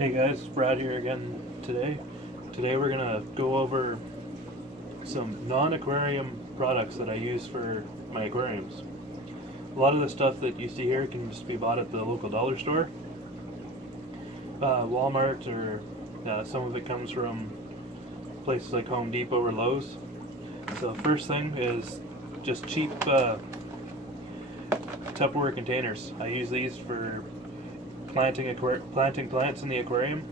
Hey guys, Brad here again today. Today we're gonna go over some non-aquarium products that I use for my aquariums. A lot of the stuff that you see here can just be bought at the local dollar store, Walmart, or some of it comes from places like Home Depot or Lowe's. So first thing is just cheap Tupperware containers. I use these for planting plants in the aquarium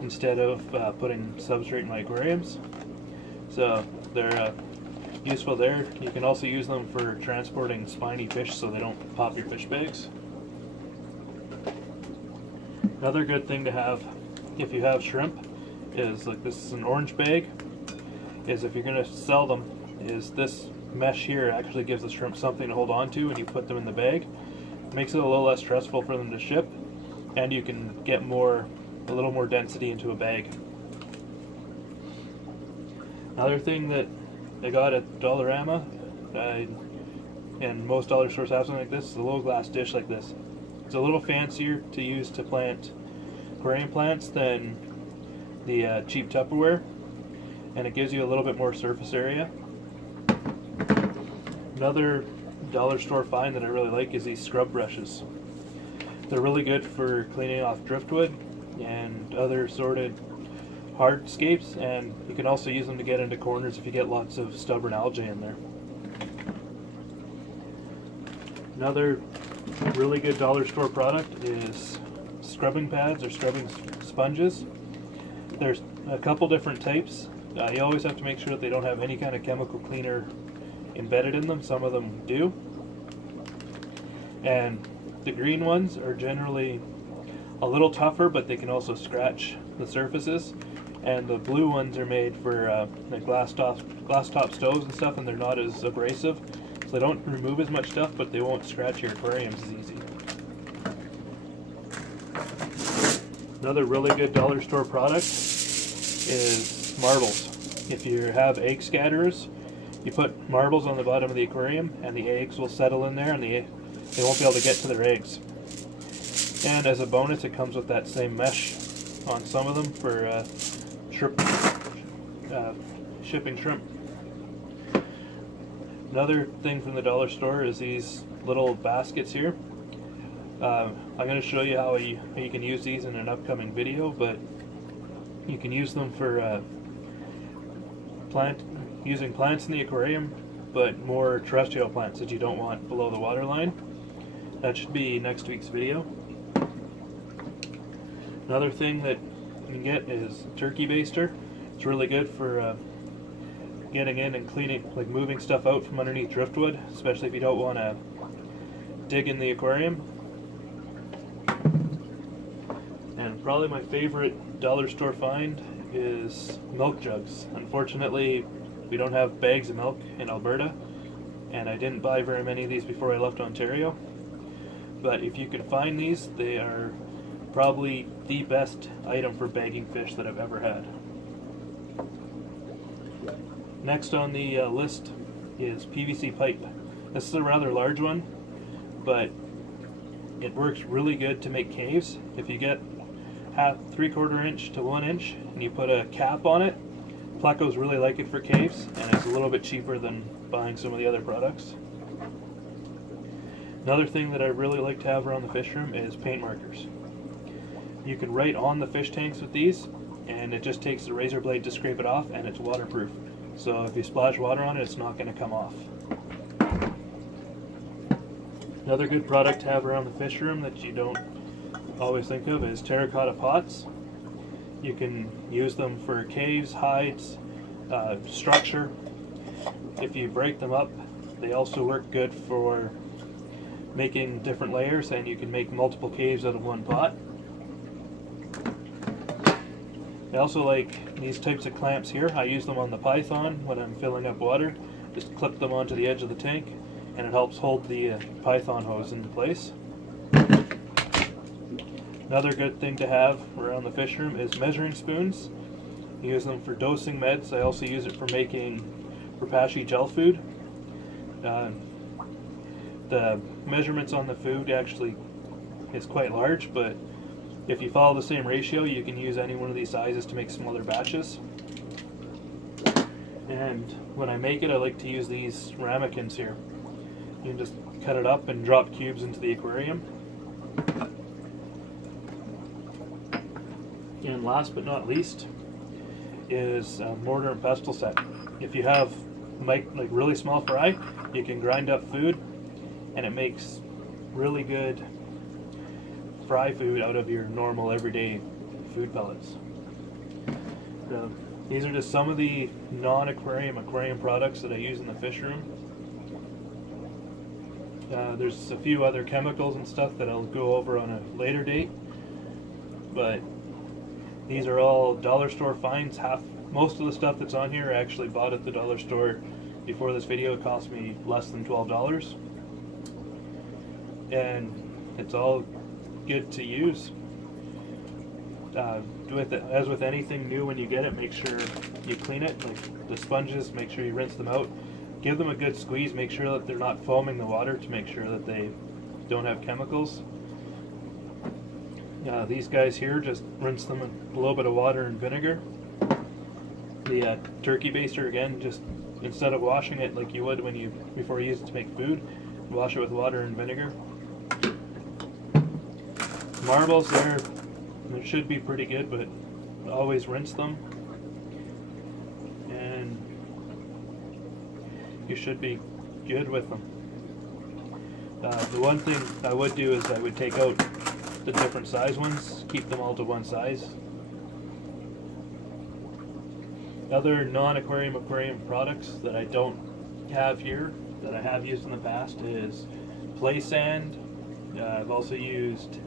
instead of putting substrate in my aquariums. So they're useful there. You can also use them for transporting spiny fish so they don't pop your fish bags. Another good thing to have if you have shrimp is, like, this is an orange bag, is if you're going to sell them, is this mesh here actually gives the shrimp something to hold on to when you put them in the bag. Makes it a little less stressful for them to ship, and you can get a little more density into a bag. Another thing that I got at Dollarama, and most dollar stores have something like this, is a little glass dish like this. It's a little fancier to use to plant aquarium plants than the cheap Tupperware, and it gives you a little bit more surface area. Another dollar store find that I really like is these scrub brushes. They're really good for cleaning off driftwood and other sorted hardscapes, and you can also use them to get into corners if you get lots of stubborn algae in there. Another really good dollar store product is scrubbing pads or scrubbing sponges. There's a couple different types. You always have to make sure that they don't have any kind of chemical cleaner embedded in them. Some of them do, and the green ones are generally a little tougher, but they can also scratch the surfaces, and the blue ones are made for like glass top stoves and stuff, and they're not as abrasive, so they don't remove as much stuff, but they won't scratch your aquariums as easy. Another really good dollar store product is marbles. If you have egg scatterers, you put marbles on the bottom of the aquarium, and the eggs will settle in there, and they won't be able to get to their eggs. And as a bonus, it comes with that same mesh on some of them for shipping shrimp. Another thing from the dollar store is these little baskets here. I'm going to show you how you can use these in an upcoming video, but you can use them for using plants in the aquarium, but more terrestrial plants that you don't want below the water line. That should be next week's video. Another thing that you can get is turkey baster. It's really good for getting in and cleaning, like moving stuff out from underneath driftwood, especially if you don't want to dig in the aquarium. And probably my favorite dollar store find is milk jugs. Unfortunately, we don't have bags of milk in Alberta, and I didn't buy very many of these before I left Ontario. But if you can find these, they are probably the best item for bagging fish that I've ever had. Next on the list is PVC pipe. This is a rather large one, but it works really good to make caves. If you get 3/4 inch to 1 inch and you put a cap on it, Plecos really like it for caves, and it's a little bit cheaper than buying some of the other products. Another thing that I really like to have around the fish room is paint markers. You can write on the fish tanks with these, and it just takes the razor blade to scrape it off, and it's waterproof. So if you splash water on it, it's not going to come off. Another good product to have around the fish room that you don't always think of is terracotta pots. You can use them for caves, hides, structure. If you break them up, they also work good for making different layers, and you can make multiple caves out of one pot. I also like these types of clamps here. I use them on the python when I'm filling up water. Just clip them onto the edge of the tank, and it helps hold the python hose in place. Another good thing to have around the fish room is measuring spoons. You use them for dosing meds. I also use it for making Rapashi gel food. The measurements on the food actually is quite large, but If you follow the same ratio, you can use any one of these sizes to make smaller batches. And when I make it, I like to use these ramekins here. You can just cut it up and drop cubes into the aquarium. And last but not least is a mortar and pestle set. If you have like really small fry, you can grind up food and it makes really good fry food out of your normal everyday food pellets. These are just some of the aquarium products that I use in the fish room. There's a few other chemicals and stuff that I'll go over on a later date, but these are all dollar store finds. Most of the stuff that's on here I actually bought at the dollar store before this video. It cost me less than $12, and it's all good to use. As with anything new, when you get it, make sure you clean it. Like the sponges, make sure you rinse them out. Give them a good squeeze. Make sure that they're not foaming the water to make sure that they don't have chemicals. These guys here, just rinse them in a little bit of water and vinegar. The turkey baster, again, just instead of washing it like you would before you use it to make food, wash it with water and vinegar. Marbles, they should be pretty good, but always rinse them, and you should be good with them. The one thing I would do is I would take out the different size ones, keep them all to one size. Other non-aquarium aquarium products that I don't have here that I have used in the past is play sand. I've also used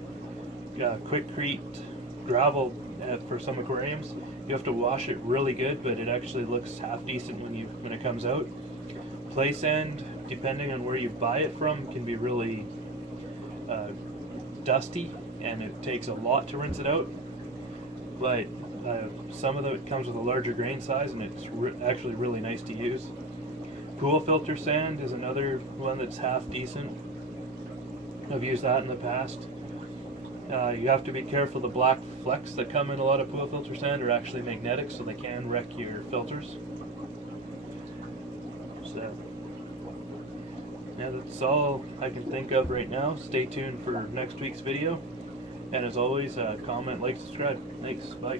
Quickcrete gravel for some aquariums. You have to wash it really good, but it actually looks half decent when it comes out. Play sand, depending on where you buy it from, can be really dusty, and it takes a lot to rinse it out. But some of it comes with a larger grain size, and it's actually really nice to use. Pool filter sand is another one that's half decent. I've used that in the past. You have to be careful. The black flecks that come in a lot of pool filter sand are actually magnetic, so they can wreck your filters. So, yeah, that's all I can think of right now. Stay tuned for next week's video. And as always, comment, like, subscribe. Thanks. Bye.